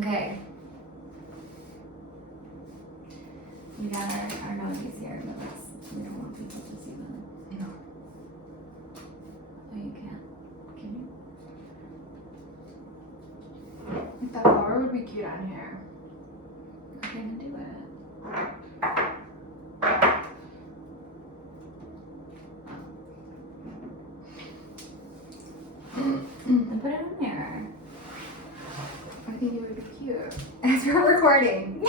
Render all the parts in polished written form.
Okay. We got our noses here, but we don't want people to see them. No. Oh, you can't. Can you? That flower would be cute on here. I'm gonna do it. And put it on there. I think it would be cute. As we're recording.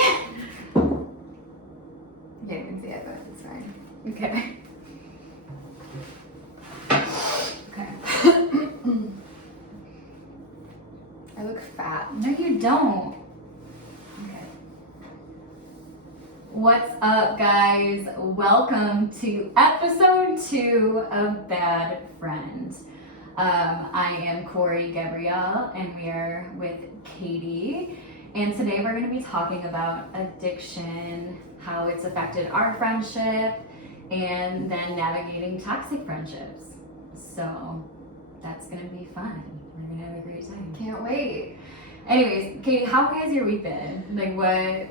You can't even see it, but it's fine. Okay. Okay. I look fat. No, you don't. Okay. What's up, guys? Welcome to episode 2 of Bad Friend. I am Cori Gabrielle, and we are with Katie. And today we're going to be talking about addiction, how it's affected our friendship, and then navigating toxic friendships. So that's going to be fun. We're going to have a great time. Can't wait. Anyways, Katie, how has your week been? Like, what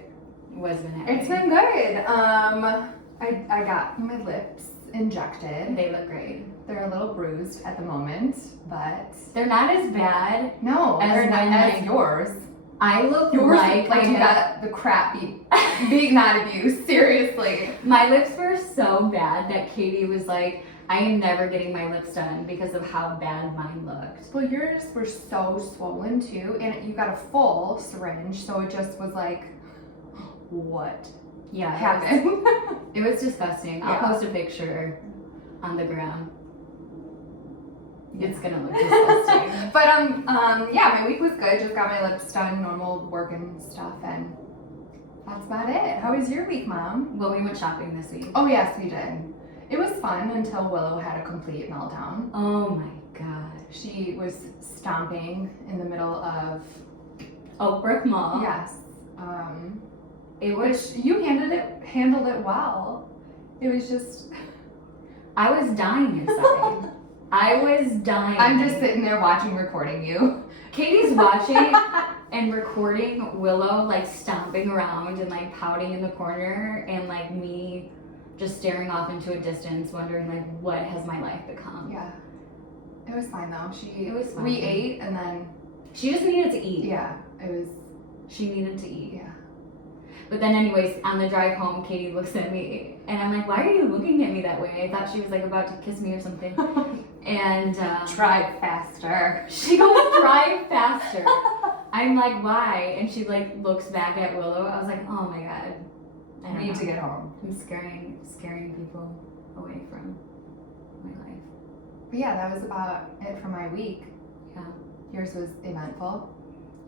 was been happening? It's been good. I got my lips injected. They look great. They're a little bruised at the moment, but They're not as bad. no, As they're not when, as like, yours. I look Yours like I you have, got the crap being not abused. Seriously. my lips were so bad that Katie was like, I am never getting my lips done because of how bad mine looked. Well, yours were so swollen too, and you got a full syringe, so it just was like, what Yeah, happened? It was disgusting. I'll Yeah. post a picture on the gram. It's gonna look disgusting. But yeah, my week was good. Just got my lips done, normal work and stuff, and that's about it. How was your week, Mom? Well, we went shopping this week. Oh yes, we did. It was fun until Willow had a complete meltdown. Oh my god. She was stomping in the middle of Oak Mall. yes. It was. Which you handled it well. It was just. I was dying inside. I was dying. I'm just sitting there recording you. Katie's watching and recording Willow like stomping around and like pouting in the corner, and like me just staring off into a distance, wondering like what has my life become. Yeah. It was fine though. It was fine. We ate and then She just needed to eat. yeah, it was She needed to eat. yeah. But then anyways, on the drive home, Katie looks at me and I'm like, why are you looking at me that way? I thought she was like about to kiss me or something. And Drive faster. she goes, drive faster. I'm like, why? And she like looks back at Willow. I was like, oh my god. I I don't need know. to get home. I'm scaring people away from my life. But yeah, that was about it for my week. Yeah. Yours was eventful.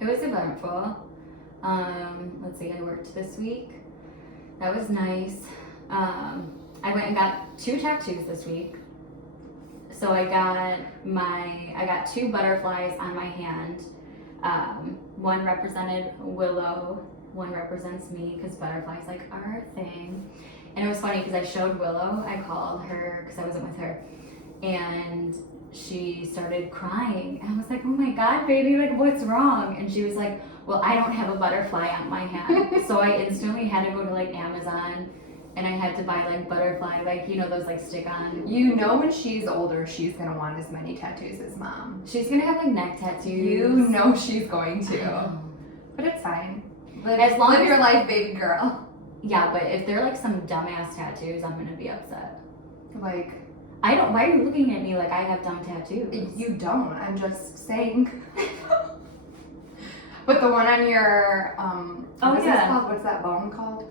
It was eventful. Let's see, I worked this week. That was nice. I went and got 2 tattoos this week. So I got 2 butterflies on my hand. One represented Willow, one represents me because butterflies like are a thing. And it was funny because I showed Willow, I called her because I wasn't with her, and she started crying. And I was like, oh my god, baby, like what's wrong? And she was like, well, I don't have a butterfly on my hand. So I instantly had to go to like Amazon and I had to buy like butterfly, like, you know, those like stick on. You know when she's older, she's gonna want as many tattoos as Mom. She's gonna have like neck tattoos. You know she's going I to. know. But it's fine. As long Live as- your life, baby girl. Yeah, but if they're like some dumbass tattoos, I'm gonna be upset. Like, I don't, why are you looking at me like I have dumb tattoos? you don't. I'm just saying. But the one on your, what's yeah. that called? What's that bone called?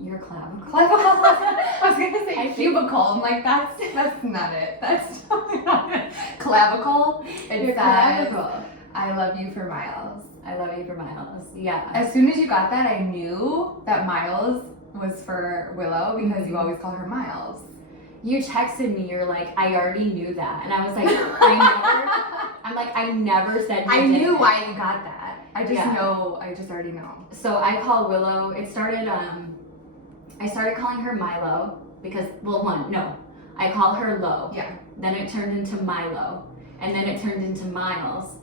Your clavicle. Clavicle. I was gonna say I think- cubicle. I'm like, that's not it. That's totally not it. Clavicle. It Your says, clavicle. I love you for Miles. I love you for Miles. Yeah. As soon as you got that, I knew that Miles was for Willow because you always call her Miles. You texted me, you're like, I already knew that. And I was like, I never said you I didn't. knew why you got that. I just Yeah. know. I just already know. So I call Willow, it started, I started calling her Milo because, well, I call her Lo. Yeah. Then it turned into Milo. and then it turned into Miles.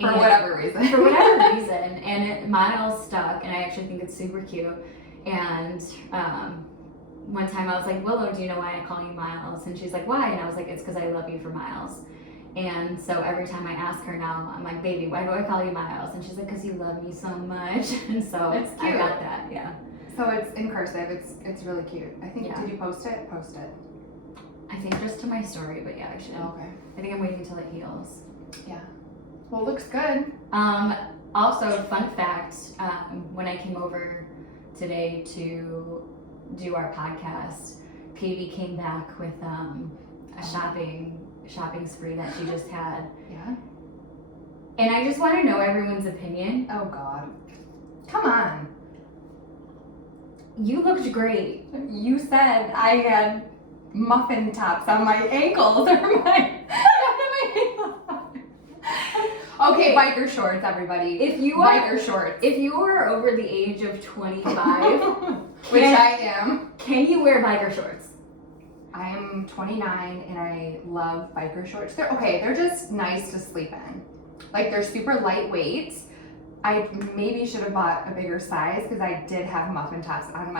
For whatever reason. For whatever reason. And Miles stuck, and I actually think it's super cute. And one time I was like, Willow, do you know why I call you Miles? And she's like, why? And I was like, it's because I love you for Miles. And so every time I ask her now, I'm like, baby, why do I call you Miles? And she's like, because you love me so much. And so it's cute. I got that, yeah. So it's in cursive. It's really cute. I think, Yeah. Did you post it? Post it. I think just to my story, but yeah, I should. Okay. I think I'm waiting until it heals. Yeah. Well, it looks good. Also, fun fact, when I came over today to do our podcast, Katie came back with a shopping spree that she just had. Yeah. And I just want to know everyone's opinion. Oh God. Come on. You looked great. You said I had muffin tops on my ankles or my Okay, biker shorts, everybody. If you are biker shorts. If you are over the age of 25, which I am, can you wear biker shorts? I am 29 and I love biker shorts. They're just nice to sleep in. Like, they're super lightweight. I maybe should have bought a bigger size because I did have muffin tops on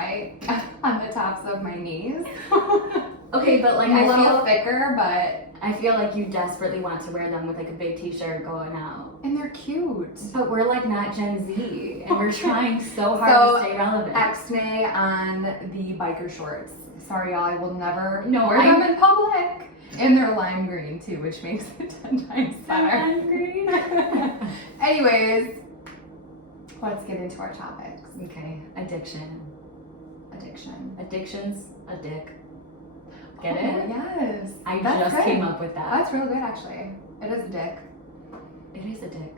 the tops of my knees. Okay, but like a little thicker, but I feel like you desperately want to wear them with like a big t-shirt going out. And they're cute. But we're like not Gen Z and we're trying so hard to stay relevant. X-nay on the biker shorts. Sorry y'all, I will never wear them in public. And they're lime green too, which makes it 10 times better. Lime green. Anyways, let's get into our topics. Okay, addiction. Addiction's a dick. Get it? Yes. I just came up with that. That's real good, actually. It is a dick. It is a dick.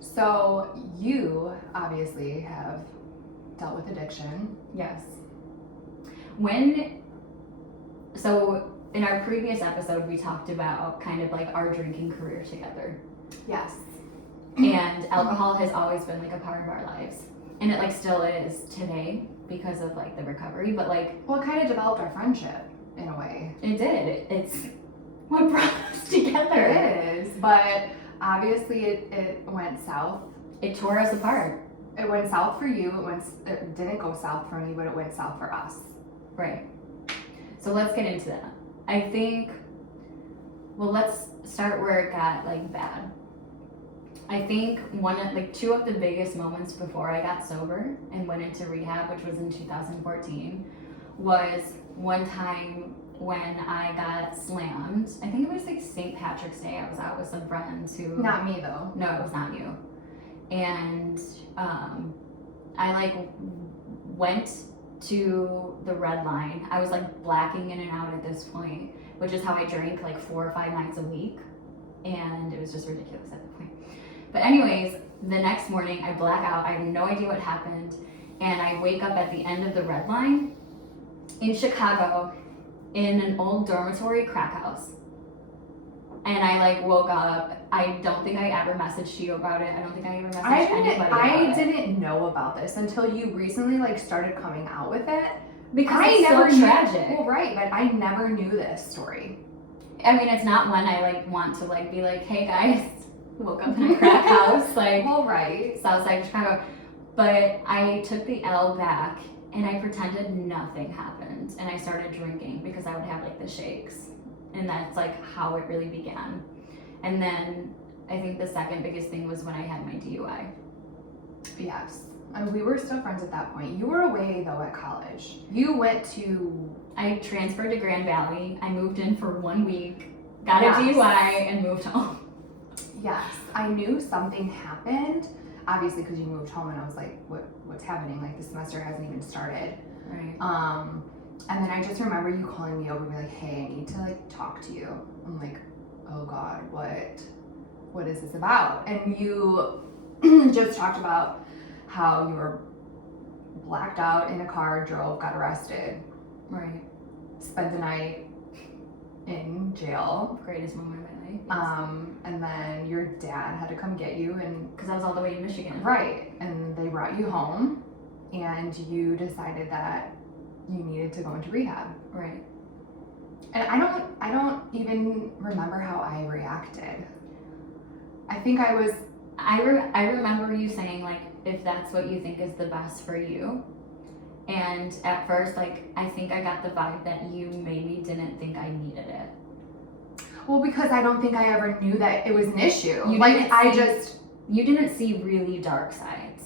So you obviously have dealt with addiction. Yes. So in our previous episode, we talked about kind of like our drinking career together. Yes. And alcohol has always been like a part of our lives. And it like still is today because of like the recovery, but like... Well, it kind of developed our friendship in a way. It did. It's what brought us together. It is, but obviously it went south. It tore us apart. It went south for you. It didn't go south for me, but it went south for us. Right. So let's get into that. I think, well, let's start where it got like bad. I think two of the biggest moments before I got sober and went into rehab, which was in 2014, was one time when I got slammed. I think it was like St. Patrick's Day. I was out with some friends who... Not me though. No, it was not you. And I like went to the red line. I was like blacking in and out at this point, which is how I drank like 4 or 5 nights a week. And it was just ridiculous at that point. But anyways, the next morning I black out. I have no idea what happened. And I wake up at the end of the red line in Chicago in an old dormitory crack house. And I like woke up. I don't think I ever messaged you about it. I don't think I ever messaged anybody about it. I didn't know about this until you recently like started coming out with it. Because it's so tragic. Well, right, but I never knew this story. I mean, it's not one I like want to like be like, hey guys, woke up in a crack house, like, well, right, Southside Chicago. But I took the L back and I pretended nothing happened, and I started drinking because I would have like the shakes, and that's like how it really began. And then I think the second biggest thing was when I had my DUI. Yes. And we were still friends at that point. You were away though at college. You went to... I transferred to Grand Valley. I moved in for 1 week, got a DUI, and moved home. Yes. I knew something happened, obviously because you moved home, and I was like, what's happening? Like, the semester hasn't even started. Right. And then I just remember you calling me over and being like, hey, I need to like talk to you. I'm like, oh God, what is this about? And you just talked about how you were blacked out in a car, drove, got arrested. Right. Spent the night in jail. Greatest moment of my life. Yes. And then your dad had to come get you, and because I was all the way in Michigan. Right. And they brought you home, and you decided that you needed to go into rehab. Right. And I don't even remember how I reacted. I think I was. I remember you saying, like, if that's what you think is the best for you. And at first, like, I think I got the vibe that you maybe didn't think I needed it. Well, because I don't think I ever knew that it was an issue. You didn't see really dark sides.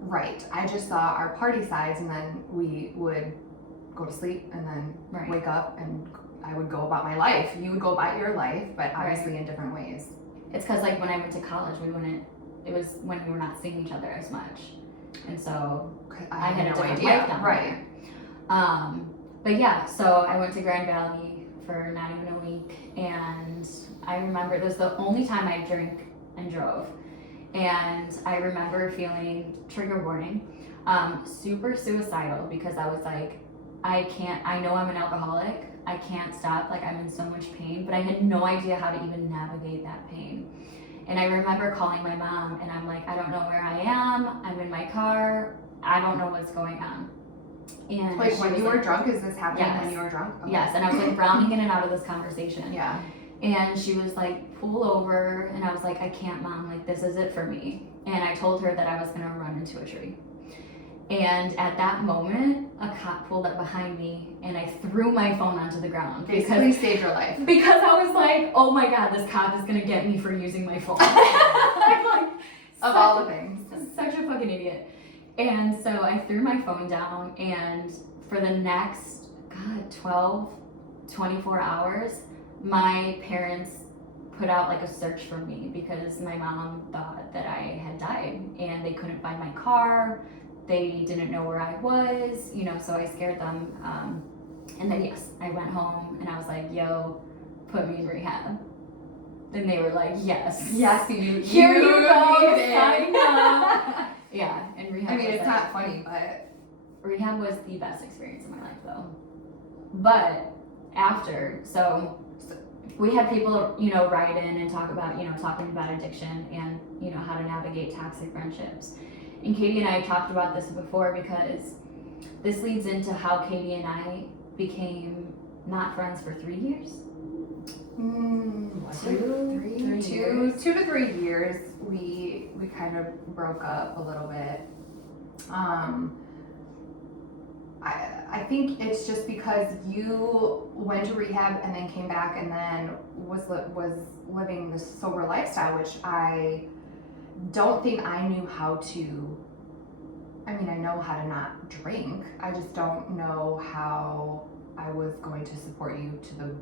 Right. I just saw our party sides, and then we would go to sleep and then wake up, and I would go about my life. You would go about your life, but obviously in different ways. It's because, like, when I went to college, it was when we were not seeing each other as much. And so I had a different life down there. But yeah, so I went to Grand Valley for not even a week, and I remember it was the only time I drank and drove. And I remember feeling, trigger warning, super suicidal, because I was like, I know I'm an alcoholic, I can't stop, like, I'm in so much pain, but I had no idea how to even navigate that pain. And I remember calling my mom, and I'm like, I don't know where I am, I'm in my car, I don't know what's going on. And like, when you were drunk, is this happening when you were drunk? Okay. Yes, and I was like rounding in and out of this conversation. Yeah. And she was like, pull over, and I was like, I can't, Mom, like, this is it for me. And I told her that I was gonna run into a tree. And at that moment, a cop pulled up behind me, and I threw my phone onto the ground. Basically saved your life. Because I was like, oh my God, this cop is gonna get me for using my phone. I'm like, of all the things. Such a fucking idiot. And so I threw my phone down, and for the next, 24 hours, my parents put out like a search for me, because my mom thought that I had died, and they couldn't find my car. They didn't know where I was, so I scared them. And then, yes, I went home, and I was like, yo, put me in rehab. And they were like, yes. Yes, here you go, sign up. Yeah, and rehab. I mean, it's not funny, but rehab was the best experience of my life, though. But after, so we had people, write in and talk about, talking about addiction and, how to navigate toxic friendships. And Katie and I talked about this before, because this leads into how Katie and I became not friends for 3 years. 2 to 3 years. We kind of broke up a little bit. I think it's just because you went to rehab and then came back and then was living this sober lifestyle, which I don't think I knew how to. I mean, I know how to not drink. I just don't know how I was going to support you to the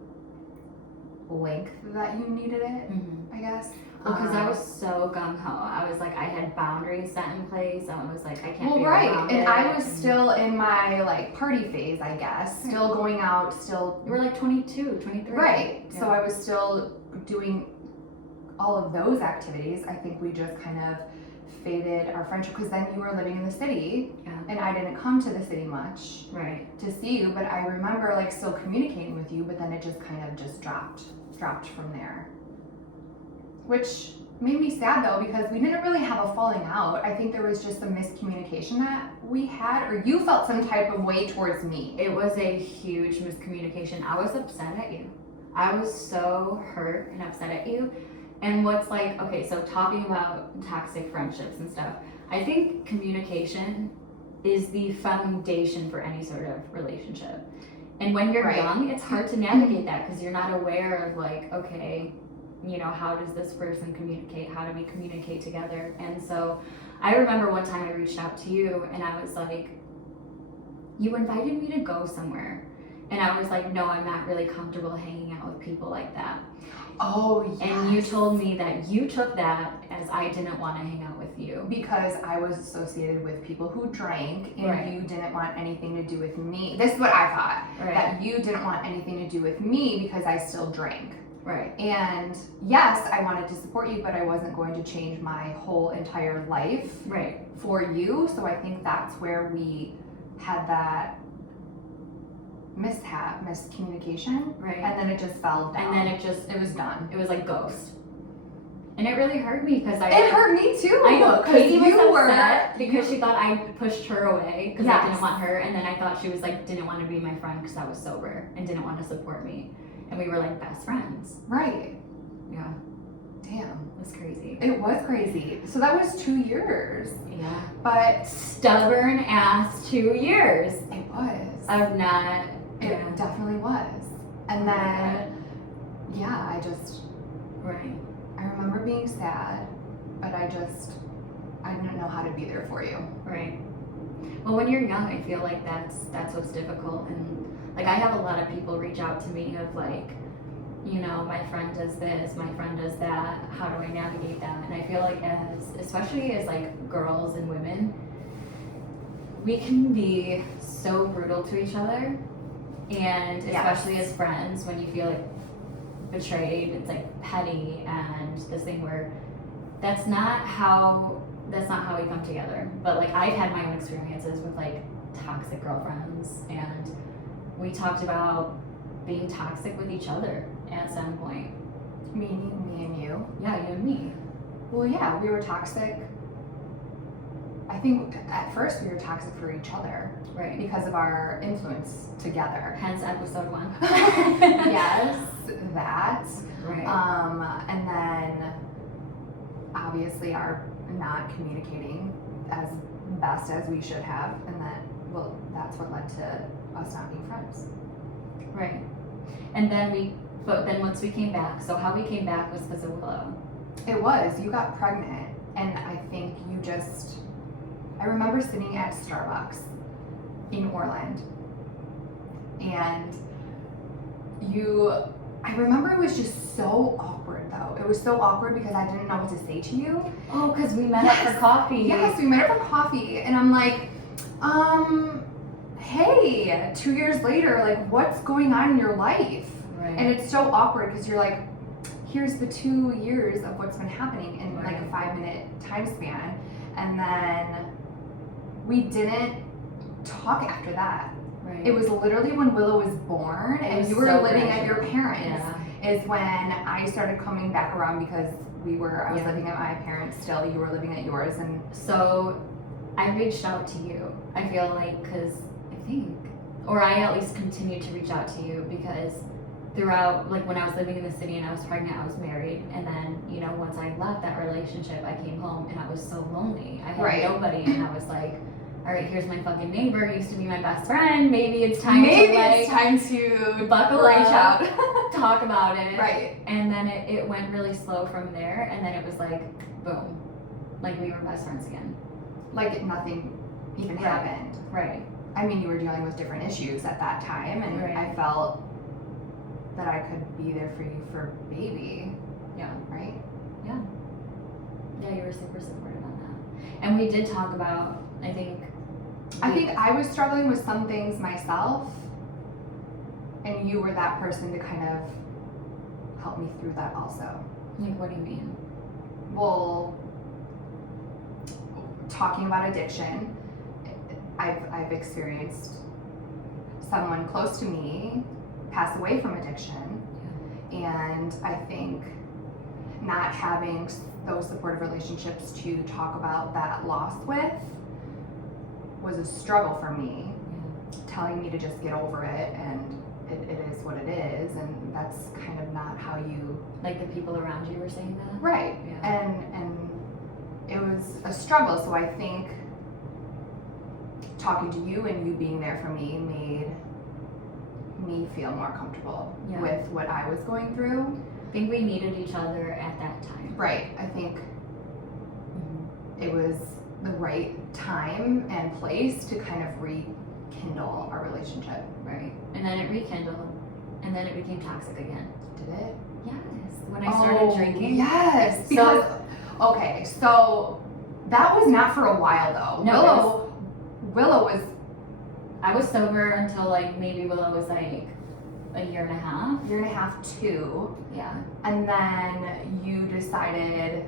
length that you needed it, I guess. Well, because I was so gung-ho. I was like, I had boundaries set in place. I was like, I can't be around and it. I was still in my, like, party phase, I guess. Still going out, still... You were like 22, 23. Right. Yeah. So I was still doing all of those activities. I think we just kind of faded our friendship, because then you were living in the city, and I didn't come to the city much to see you, but I remember, like, still communicating with you, but then it just kind of just dropped from there. Which made me sad, though, because we didn't really have a falling out. I think there was just a miscommunication that we had, or you felt some type of way towards me. It was a huge miscommunication. I was upset at you. I was so hurt and upset at you. And what's like, okay, so talking about toxic friendships and stuff, I think communication is the foundation for any sort of relationship. And when you're young, it's hard to navigate that, because you're not aware of, like, okay, how does this person communicate? How do we communicate together? And so I remember one time I reached out to you, and I was like, you invited me to go somewhere. And I was like, no, I'm not really comfortable hanging out with people like that. Oh, yes. And you told me that you took that as I didn't want to hang out with you. Because I was associated with people who drank, and you didn't want anything to do with me. This is what I thought. That you didn't want anything to do with me because I still drank. Right. And yes, I wanted to support you, but I wasn't going to change my whole entire life for you. So I think that's where we had that miscommunication. Right. And then it just fell down. And then it was done. It was like ghost. And it really hurt me because It hurt me too. I know, Katie was you upset because she thought I pushed her away because I Yes. didn't want her, and then I thought she was like didn't want to be my friend because I was sober and didn't want to support me, and we were like best friends. Right. Yeah, Damn. it was crazy. It was crazy. So that was 2 years. Yeah, But stubborn ass 2 years it was. of not. It Yeah, definitely was. And then, yeah, right. I remember being sad, but I didn't know how to be there for you. Right. Well, when you're young, I feel like that's what's difficult, and like I have a lot of people reach out to me of like, you know, my friend does this, my friend does that. How do I navigate that? And I feel like especially as like girls and women, we can be so brutal to each other, and especially as friends when you feel like betrayed, it's like petty and this thing where that's not how we come together. But like I've had my own experiences with like toxic girlfriends, and we talked about being toxic with each other at some point. Meaning me and you. Yeah, you and me. Well, yeah, we were toxic. I think at first we were toxic for each other Right. because of our influence together. Hence episode 1. Yes, that. Right. And then obviously our not communicating as best as we should have, and that's what led to us not being friends. Right. And then but then once we came back, so how we came back was because of Willow. It was, you got pregnant, and I think I remember sitting at Starbucks in Orland, and I remember it was just so awkward though. It was so awkward because I didn't know what to say to you. Oh, because we met up for coffee. Yes, we met up for coffee, and I'm like, hey, 2 years later, like, what's going on in your life? Right. And it's so awkward because you're like, here's the 2 years of what's been happening in like a 5-minute time span, and then we didn't talk after that. Right. It was literally when Willow was born and you were so living gradual. at your parents. Yeah. Is when I started coming back around because I was Yeah. living at my parents still, you were living at yours, and So I reached out to you. I feel like because I at least continued to reach out to you because throughout, like when I was living in the city and I was pregnant, I was married, and then you know once I left that relationship, I came home and I was so lonely. I had nobody, and I was like, all right, here's my fucking neighbor, used to be my best friend. Maybe it's time to buckle reach up, out. talk about it. Right. And then it went really slow from there, and then it was like, boom, like we were best friends again. Like nothing even happened. Right. I mean, you were dealing with different issues at that time, and I felt that I could be there for you for baby. Yeah. Right? Yeah. Yeah, you were super supportive on that. And we did talk about, I think I was struggling with some things myself, and you were that person to kind of help me through that also. Like, what do you mean? Well, talking about addiction, I've experienced someone close to me pass away from addiction, and I think not having those supportive relationships to talk about that loss with was a struggle for me, telling me to just get over it, and it is what it is, and that's kind of not how you... Like the people around you were saying that? Right. Yeah. And it was a struggle, so I think talking to you and you being there for me made me feel more comfortable with what I was going through. I think we needed each other at that time. Right. I think it was the right time and place to kind of rekindle our relationship. Right. And then it rekindled, and then it became toxic again. Did it? Yes. When I started drinking. Yes. Because, okay, so that was not for a while though. No, Willow was... I was sober until like maybe Willow was like a year and a half. 2. Yeah. And then you decided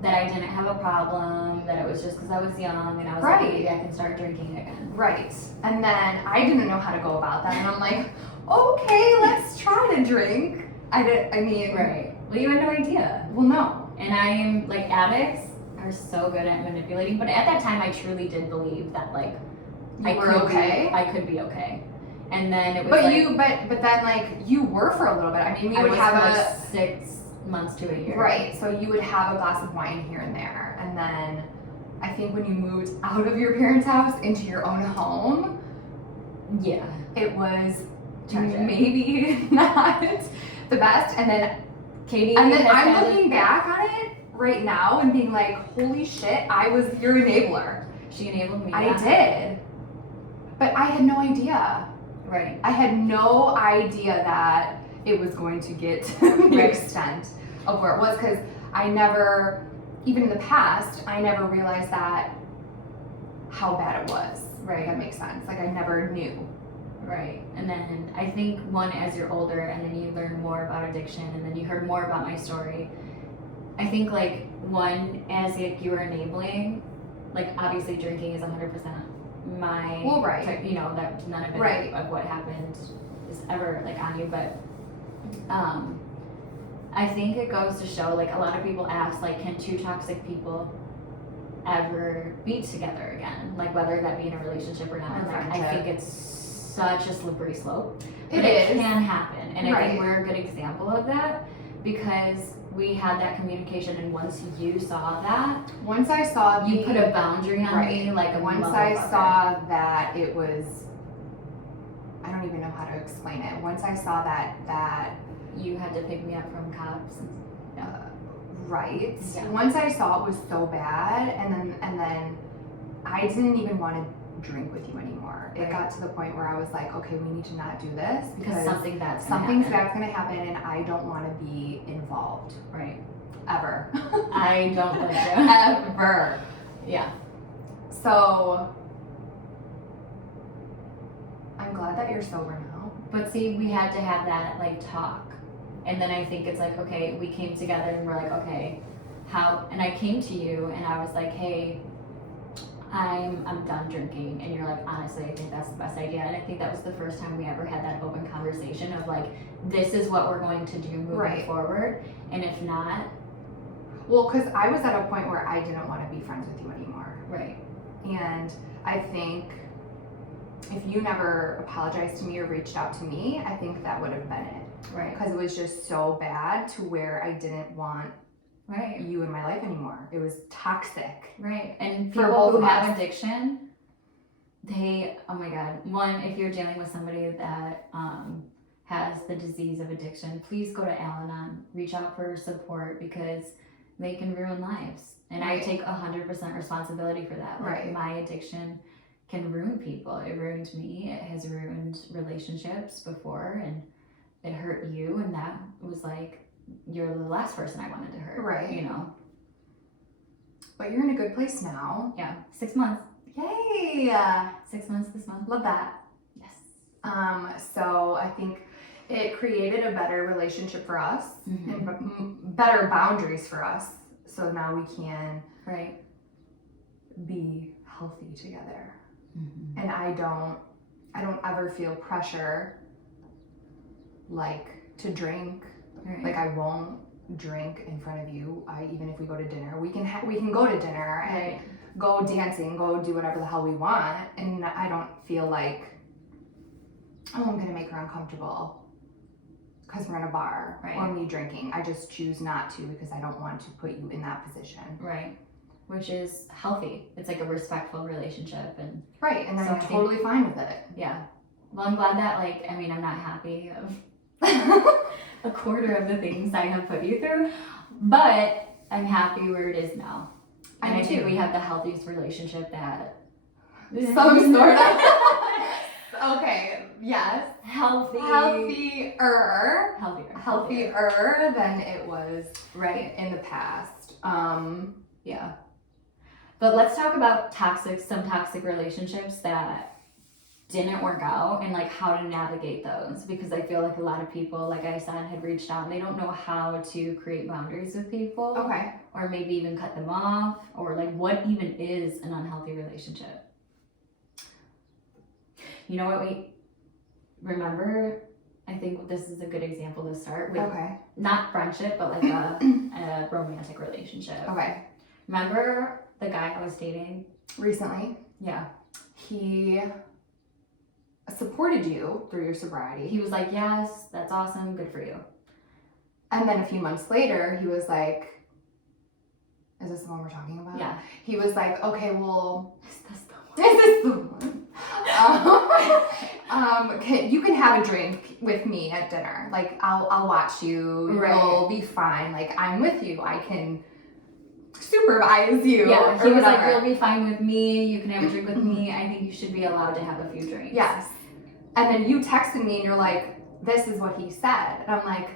that I didn't have a problem, that it was just because I was young, and I was like, maybe I can start drinking again. Right. And then I didn't know how to go about that, and I'm like, okay, let's try to drink. I mean... Right. Well, you had no idea. Well, no. And I'm like, addicts are so good at manipulating, but at that time I truly did believe that like I could be okay. And then it was but then like you were for a little bit. I mean, we would have like 6 months to a year. Right. So you would have a glass of wine here and there. And then I think when you moved out of your parents' house into your own home, yeah, it was tragic. Maybe not the best. And then Katie, and then I'm looking back on it right now and being like, holy shit, I was your enabler. She enabled me. I did. But I had no idea. Right. I had no idea that it was going to get to the extent of where it was, because I never, even in the past, I never realized that how bad it was. Right. That makes sense. Like I never knew. Right. And then I think as you're older and then you learn more about addiction and then you heard more about my story, I think like as like you were enabling, like obviously drinking is 100% my, you know, that none of it of what happened is ever like on you, but I think it goes to show, like a lot of people ask, like, can two toxic people ever be together again? Like whether that be in a relationship or not. And like, I think it's such a slippery slope. But it can happen. And I think we're a good example of that because we had that communication, and once you saw that, you put a boundary on me, like once I saw that it was, I don't even know how to explain it. Once I saw that you had to pick me up from cops. Right. Yeah. Once I saw it was so bad, and then I didn't even want to drink with you anymore. It got to the point where I was like, okay, we need to not do this because something's bad's gonna happen, and I don't want to be involved. Right. Ever. I don't blame you. Ever. Yeah. So I'm glad that you're sober now. But see, we had to have that like talk. And then I think it's like, okay, we came together and we're like, okay, how, and I came to you and I was like, hey, I'm done drinking. And you're like, honestly, I think that's the best idea. And I think that was the first time we ever had that open conversation of like, this is what we're going to do moving forward. And if not. Well, because I was at a point where I didn't want to be friends with you anymore. Right. And I think if you never apologized to me or reached out to me, I think that would have been it. Right. Because it was just so bad to where I didn't want you in my life anymore. It was toxic. Right. And people who have addiction, they, oh my God. One, if you're dealing with somebody that has the disease of addiction, please go to Al-Anon. Reach out for support because they can ruin lives. And I take 100% responsibility for that. Like my addiction can ruin people. It ruined me. It has ruined relationships before, and it hurt you, and that was like, you're the last person I wanted to hurt. Right. You know. But you're in a good place now. Yeah. 6 months. Yay! 6 months this month. Love that. Yes. So I think it created a better relationship for us, and better boundaries for us. So now we can be healthy together. Mm-hmm. And I don't ever feel pressure like to drink. Right. Like I won't drink in front of you. Even if we go to dinner, we can go to dinner and go dancing, go do whatever the hell we want, and I don't feel like, oh, I'm gonna make her uncomfortable because we're in a bar or me drinking. I just choose not to because I don't want to put you in that position. Right. Which is healthy. It's like a respectful relationship, and and I'm totally fine with it. Yeah. Well, I'm glad that I'm not happy of a quarter of the things I have put you through, but I'm happy where it is now. And I think we have the healthiest relationship that some sort of. Okay. Yes. Healthier than it was in the past. Yeah. But let's talk about some toxic relationships that didn't work out and like how to navigate those, because I feel like a lot of people, like I said, had reached out and they don't know how to create boundaries with people. Okay. Or maybe even cut them off, or like what even is an unhealthy relationship. You know what, remember I think this is a good example to start with. Okay. Not friendship, but like a romantic relationship. Okay. Remember the guy I was dating? Recently, Yeah. he supported you through your sobriety. He was like, yes, that's awesome, good for you. And then a few months later, he was like, is this the one we're talking about? Yeah. He was like, okay, well, Is this the one? this is the one. You can have a drink with me at dinner. Like, I'll watch you. Right. You'll be fine. Like, I'm with you. I can supervise you. Yeah, he or was like, whatever. you'll be fine with me, you can have a drink with me, I think you should be allowed to have a few drinks. Yes. And then you texted me and you're like, this is what he said. And I'm like,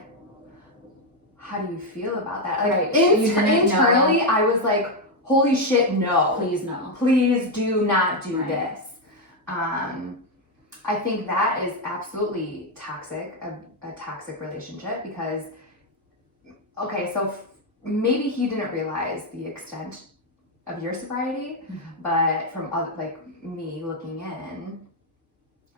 how do you feel about that? Like, Right. You didn't internally, I was like, holy shit, no. Please no. Please do not do Right. this. I think that is absolutely toxic, a toxic relationship, because, okay, so maybe he didn't realize the extent of your sobriety, but from other, like me looking in,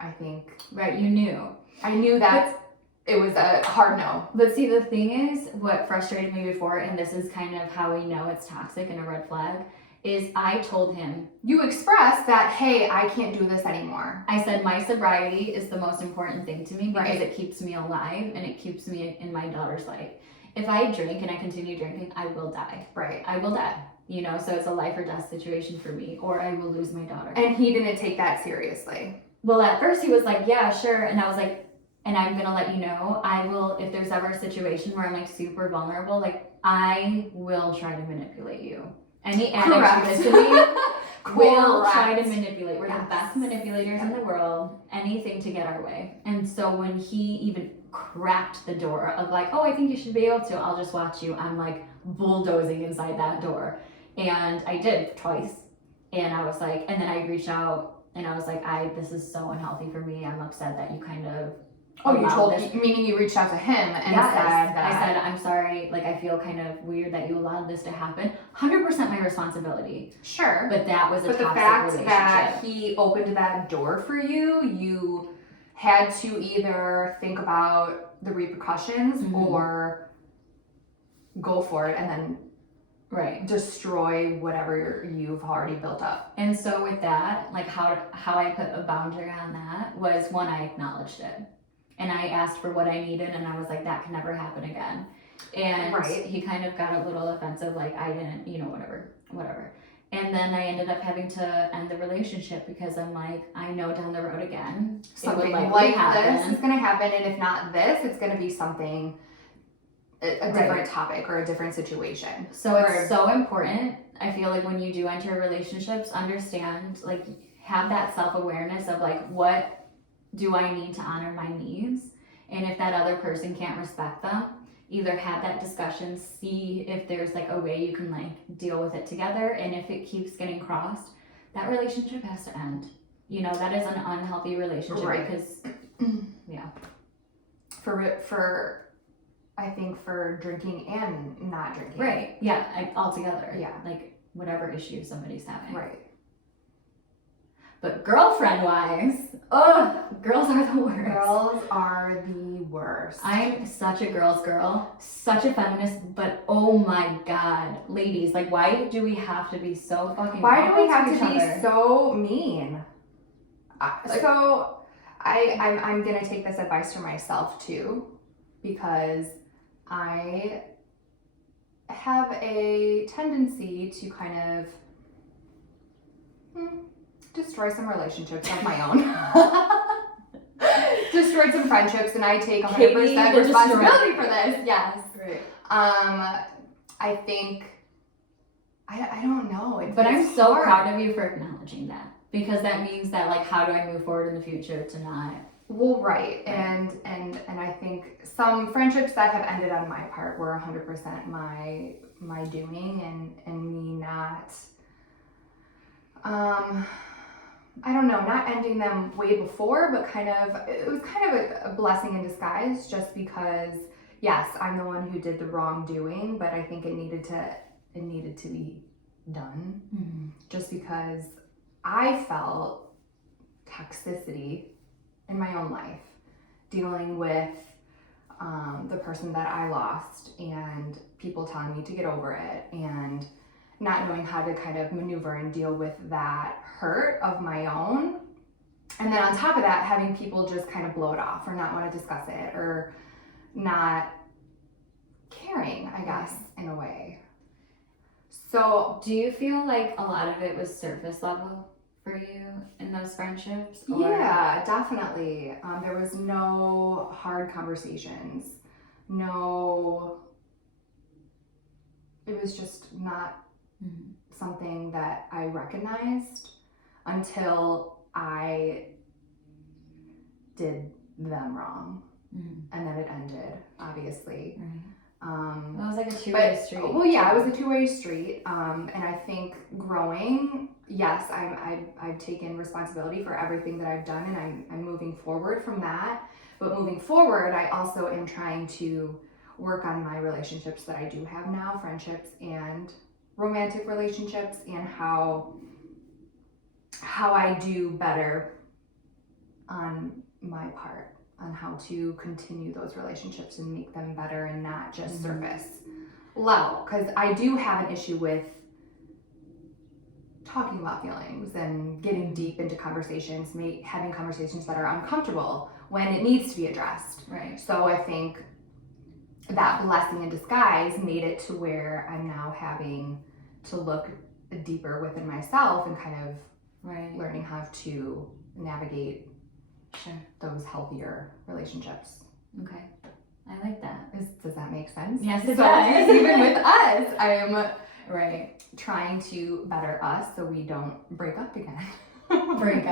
I think Right, you knew. I knew that it was a hard no. But see, the thing is, what frustrated me before, and this is kind of how we know it's toxic and a red flag, is I told him, You expressed that, hey, I can't do this anymore. I said my sobriety is the most important thing to me because Right. it keeps me alive and it keeps me in my daughter's life. If I drink and I continue drinking, I will die. Right. I will die. You know, so it's a life or death situation for me, or I will lose my daughter. And he didn't take that seriously. Well, at first he was like, yeah, sure. And I was like, and I'm going to let you know, I will, if there's ever a situation where I'm like super vulnerable, like I will try to manipulate you. Any addict who listens to me will try to manipulate. We're the best manipulators in the world, anything to get our way. And so when he even cracked the door of like, oh, I think you should be able to, I'll just watch you, I'm like bulldozing inside that door. And I did twice. And I was like, and then I reached out and I was like, this is so unhealthy for me. I'm upset that you kind of you told me, meaning you reached out to him and said that. I said, I'm sorry, like I feel kind of weird that you allowed this to happen. 100% my responsibility. Sure. But that was a toxic the fact relationship. that he opened that door for you, you had to either think about the repercussions or go for it and then right. destroy whatever you've already built up. And so with that, like how I put a boundary on that was, one, I acknowledged it. And I asked for what I needed and I was like, that can never happen again. And he kind of got a little offensive, like I didn't, you know, whatever. And then I ended up having to end the relationship because I'm like, I know down the road again, Something it would like happen. this is going to happen. And if not this, it's going to be something, a different topic or a different situation. So it's so important. I feel like when you do enter relationships, understand, like have that self-awareness of like, what do I need to honor my needs? And if that other person can't respect them, either have that discussion, see if there's like a way you can like deal with it together. And if it keeps getting crossed, that relationship has to end. You know, that is an unhealthy relationship because, For I think for drinking and not drinking. Right. Yeah. Altogether. Yeah. Like whatever issue somebody's having. Right. But girlfriend-wise, girls are the worst. Girls are the worst. I'm such a girl's girl, such a feminist, but oh my god, ladies, like why do we have to be so fucking Why do we awful have each to be other? so mean? So I'm gonna take this advice for myself too, because I have a tendency to kind of destroy some relationships of my own. Destroyed some friendships, and I take 100% responsibility for this. Yes. Right. I think I don't know. But I'm so hard. proud of you for acknowledging that, because that means that like how do I move forward in the future to not. Well, right. And I think some friendships that have ended on my part were 100% my doing and me not I don't know, not ending them way before, but it was kind of a blessing in disguise, just because yes, I'm the one who did the wrongdoing, but I think it needed to be done, just because I felt toxicity in my own life, dealing with the person that I lost and people telling me to get over it and not knowing how to kind of maneuver and deal with that hurt of my own. And then on top of that, having people just kind of blow it off or not want to discuss it or not caring, I guess, in a way. So do you feel like a lot of it was surface level for you in those friendships? Or? Yeah, definitely. There was no hard conversations. No, it was just not something that I recognized until I did them wrong. And then it ended, obviously. It was like a two-way street. Well, yeah, it was a two-way street. And I think growing, yes, I've taken responsibility for everything that I've done, and I'm moving forward from that. But moving forward, I also am trying to work on my relationships that I do have now, friendships and romantic relationships, and how I do better on my part, on how to continue those relationships and make them better and not just surface level. Because I do have an issue with talking about feelings and getting deep into conversations, having conversations that are uncomfortable when it needs to be addressed. Right. So I think that blessing in disguise made it to where I'm now having to look deeper within myself and kind of learning how to navigate those healthier relationships. Okay. I like that. Does that make sense? Yes, it so does. Even with us, I am trying to better us so we don't break up again. break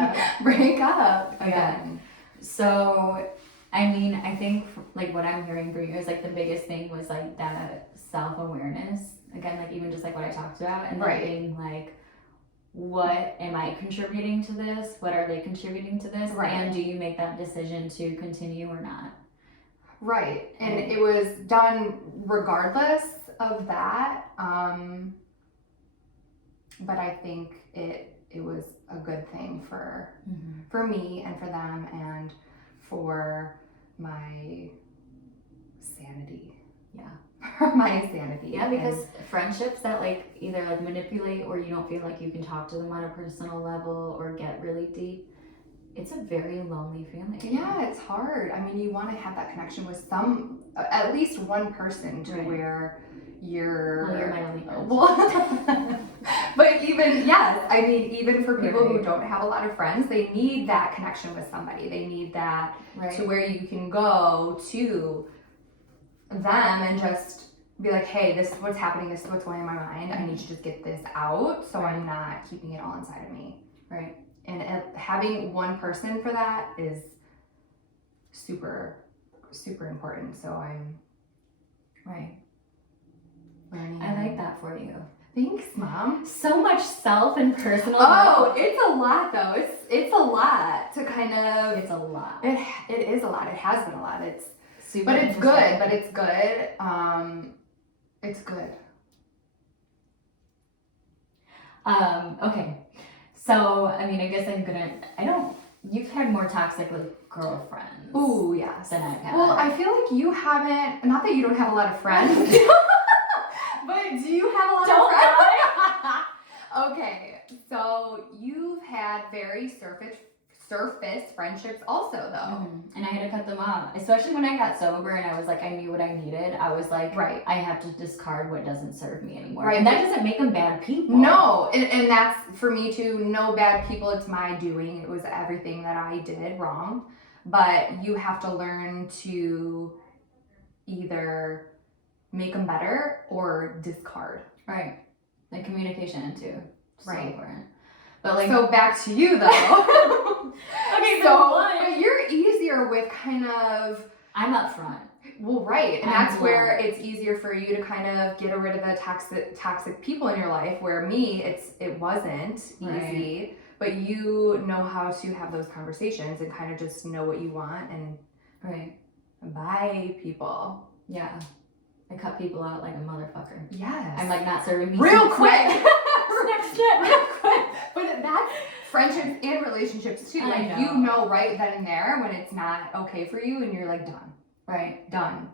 up again. So, I mean, I think like what I'm hearing from you is like the biggest thing was like that self-awareness. Again, like even just like what I talked about, and then being like, what am I contributing to this? What are they contributing to this? Right. And do you make that decision to continue or not? Right. And it was done regardless of that. But I think it was a good thing for me and for them and for my sanity. Yeah. My sanity. Yeah, because friendships that like either like manipulate or you don't feel like you can talk to them on a personal level or get really deep, it's a very lonely feeling. Yeah, it's hard. I mean, you want to have that connection with at least one person to where you're... Well, you're my only friend. But even for people who don't have a lot of friends, they need that connection with somebody. They need that to where you can go to them and just be like, hey, this is what's happening, this is what's going on in my mind. I need to just get this out so I'm not keeping it all inside of me. Right. And having one person for that is super, super important. So I'm learning. I like that for you. Thanks, Mom. So much self and personal. Oh, it's a lot though. It's a lot to kind of. It's a lot. It is a lot. It has been a lot. It's super. But it's good. But it's good. It's good. Okay. So, I mean, I guess you've had more toxic like girlfriends. Ooh, yes. Than I've had. Well, I feel like you haven't, not that you don't have a lot of friends, but do you have a lot of friends? Okay, so you've had very surface friendships also though. And I had to cut them off, especially when I got sober and I was like, I knew what I needed. I was like, I have to discard what doesn't serve me anymore. And that doesn't make them bad people. No, and that's for me too. No bad people. It's my doing. It was everything that I did wrong. But you have to learn to either make them better or discard. Right. Like communication too. So important. But like, so back to you though. Okay, but you're easier with kind of. I'm up front. Well, right, and that's where it's easier for you to kind of get rid of the toxic people in your life. Where me, it wasn't easy, but you know how to have those conversations and kind of just know what you want and bye people. Yeah, I cut people out like a motherfucker. Yes, I'm like not serving me real quick. Real quick. But that's friendships and relationships too. I Like know. you know right then and there when it's not okay for you and you're like done. Right. Done.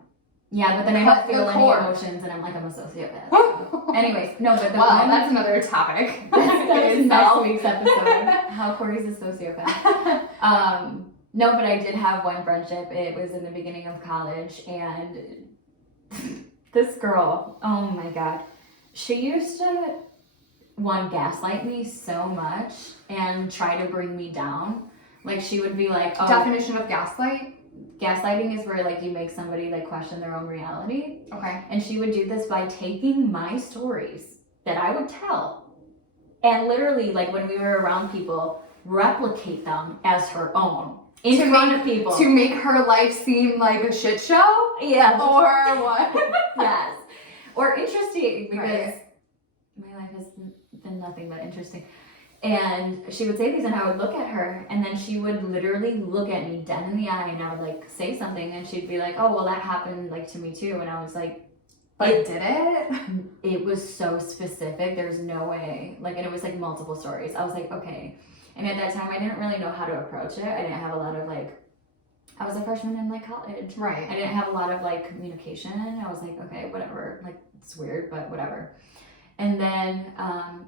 Yeah, but then I Cut don't feel the any cord. emotions and I'm like, I'm a sociopath. Anyways, no, but the Well, one, that's another topic. that's in next itself. week's episode. How Cori's a sociopath. No, but I did have one friendship. It was in the beginning of college, and this girl, oh my god, she used to gaslight me so much and try to bring me down. Like she would be like, oh, Definition of gaslight? gaslighting is where like you make somebody like question their own reality. Okay. And she would do this by taking my stories that I would tell and literally like when we were around people, replicate them as her own in front of people. To make her life seem like a shit show? Yeah. Or what? Yes. Or interesting because Right. my life has been nothing but interesting. And she would say these and I would look at her and then she would literally look at me dead in the eye and I would like say something and she'd be like, oh, well that happened like to me too. And I was like, But did it? it was so specific. There's no way. Like, and it was like multiple stories. I was like, okay. And at that time I didn't really know how to approach it. I didn't have a lot of like, I was a freshman in like college. Right. I didn't have a lot of like communication. I was like, okay, whatever. Like it's weird, but whatever. And then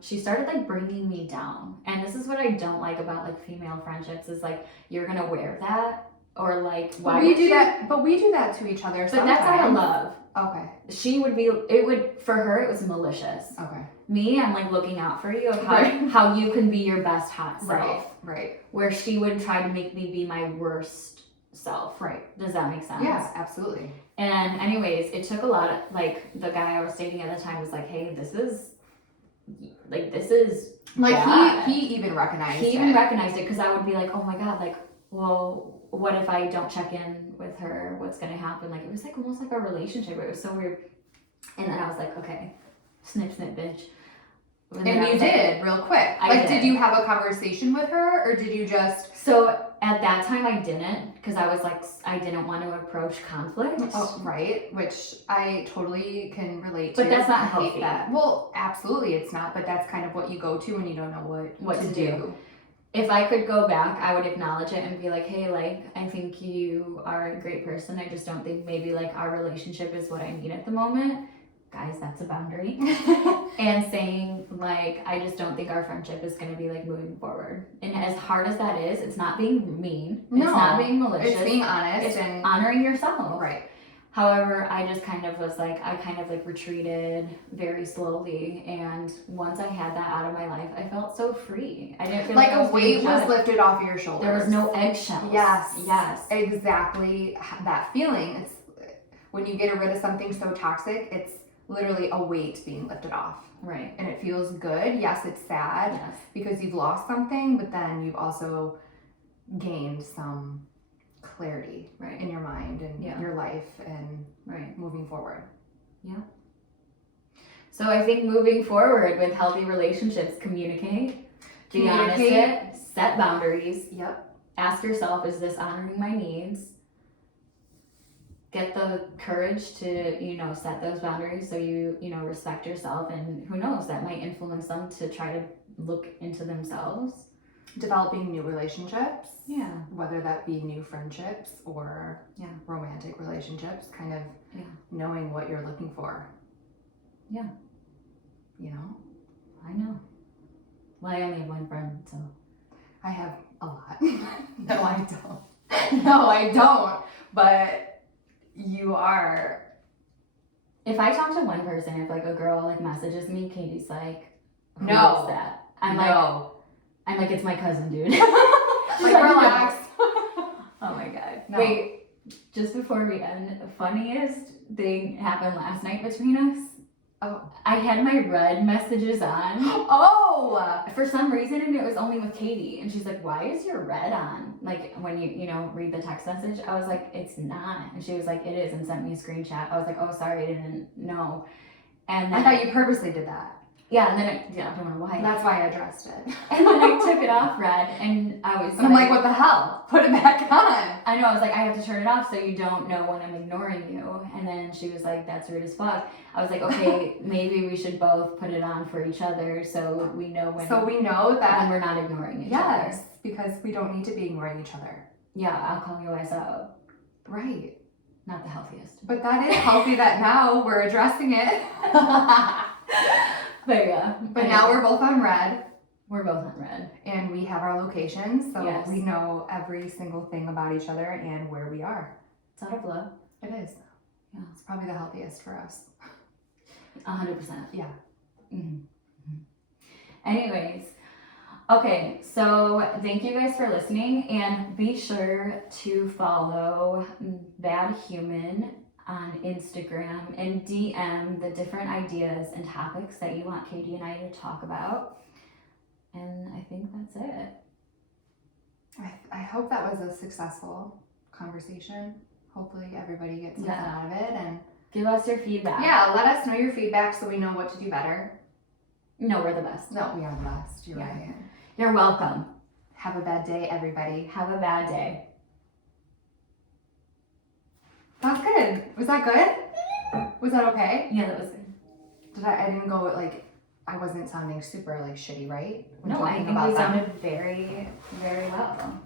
she started like bringing me down. And this is what I don't like about like female friendships is like you're gonna wear that or like why we would do you? that. But we do that to each other. But Sometimes. that's out of love. Okay. She would be. It would for her. It was malicious. Okay. Me, I'm like looking out for you of how Right. how you can be your best hot self. Right. Right. Where she would try to make me be my worst self. Right. Does that make sense? Yes, absolutely. And anyways, it took a lot of like the guy I was dating at the time was like, hey, this is Like bad. he even recognized He it. even recognized it because I would be like, oh my god, like, well, what if I don't check in with her? What's gonna happen? Like it was like almost like a relationship. It was so weird. And then I was like, okay, snip, snip, bitch. And then I you was like- did real quick. I Like, did. did you have a conversation with her, or did you just? So at that time I didn't because I was like, I didn't want to approach conflict. Oh, right, which I totally can relate But to. that's not I hate healthy. that. Well, absolutely, it's not. But that's kind of what you go to when you don't know what to do. If I could go back, I would acknowledge it and be like, hey, like, I think you are a great person. I just don't think maybe like our relationship is what I need at the moment. Guys, that's a boundary. And saying like, I just don't think our friendship is going to be like moving forward. And as hard as that is, it's not being mean. No, it's not being malicious. It's being honest It's and honoring yourself. right. However, I just kind of was like, I kind of like retreated very slowly. And once I had that out of my life, I felt so free. I didn't feel Like I was a weight being was judged. lifted off your shoulders. There was no eggshells. Yes. Yes. Exactly that feeling. It's when you get rid of something so toxic, it's literally a weight being lifted off. Right. And it feels good. Yes, it's sad Yes. because you've lost something, but then you've also gained some clarity Right. in your mind and Yeah. your life and Right. moving forward. So I think moving forward with healthy relationships, communicate, be honest, Communicate. set boundaries, Yep. ask yourself, is this honoring my needs? Get the courage to, set those boundaries so you respect yourself, and who knows, that might influence them to try to look into themselves. Developing new relationships, Yeah. whether that be new friendships or Yeah. romantic relationships, kind of Yeah. knowing what you're looking for. Yeah. You know? I know. Well, I only have one friend, so. I have a lot. No, I don't. No, I don't. But you are. If I talk to one person, if like a girl like messages me, Katie's like, who No. is that? I'm No. like, it's my cousin, dude. Like, relax. Oh my god. No. Wait, just before we end, the funniest thing happened last night between us. Oh. I had my red messages on Oh! for some reason, and it was only with Katie. And she's like, why is your red on? Like when you read the text message, I was like, it's not. And she was like, it is, and sent me a screenshot. I was like, oh, sorry, I didn't know. And I then thought you purposely did that. Yeah, and then I don't know why. That's why I addressed it. And then I took it off red, and I was And I'm like, what the hell? Put it back on. I know, I was like, I have to turn it off so you don't know when I'm ignoring you. And then she was like, that's rude as fuck. I was like, okay, maybe we should both put it on for each other so we know when that we're not ignoring each yes, other. because we don't need to be ignoring each other. Yeah, I'll call your ass out. Right. Not the healthiest. But that is healthy that now we're addressing it. But yeah. But now we're both on red. We're both on red. And we have our locations, so Yes. we know every single thing about each other and where we are. It's out of love. It is. Yeah. It's probably the healthiest for us. 100%. Yeah. Mm-hmm. Anyways, okay, so thank you guys for listening, and be sure to follow Bad Human on Instagram and DM the different ideas and topics that you want Katie and I to talk about. And I think that's it. I hope that was a successful conversation. Hopefully everybody gets something out of it, and give us your feedback. yeah, let us know your feedback so we know what to do better. No, we're the best. No, we are the best. You're Yeah. right. You're welcome. Have a bad day, everybody. Have a bad day. That's good. Was that good? Was that okay? Yeah, that was good. I didn't go like, I wasn't sounding super like shitty, right? When No, I talking think about we them. sounded very, very well.